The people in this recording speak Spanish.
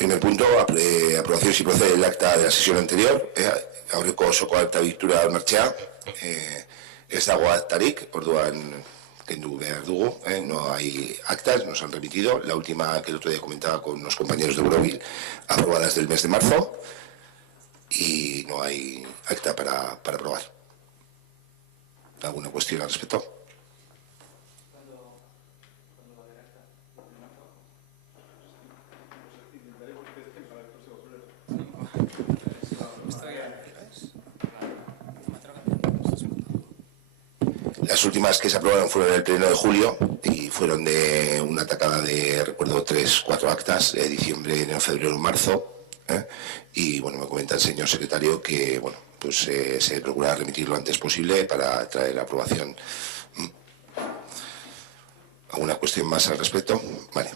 Primer punto, aprobación si procede el acta de la sesión anterior. Aurreko osoko akta bilkura martxea. Ez dago aktarik, orduan kendu behar dugu. No hay actas, nos han remitido. La última que el otro día comentaba con unos compañeros de Brovil, aprobadas del mes de marzo. Y no hay acta para aprobar. ¿Alguna cuestión al respecto? Las últimas que se aprobaron fueron en el pleno de julio y fueron de una tacada de, recuerdo, 3, 4 actas de diciembre, enero, febrero, marzo. Y bueno, me comenta el señor secretario que bueno, pues se procura remitir lo antes posible para traer la aprobación. ¿Alguna cuestión más al respecto? Vale.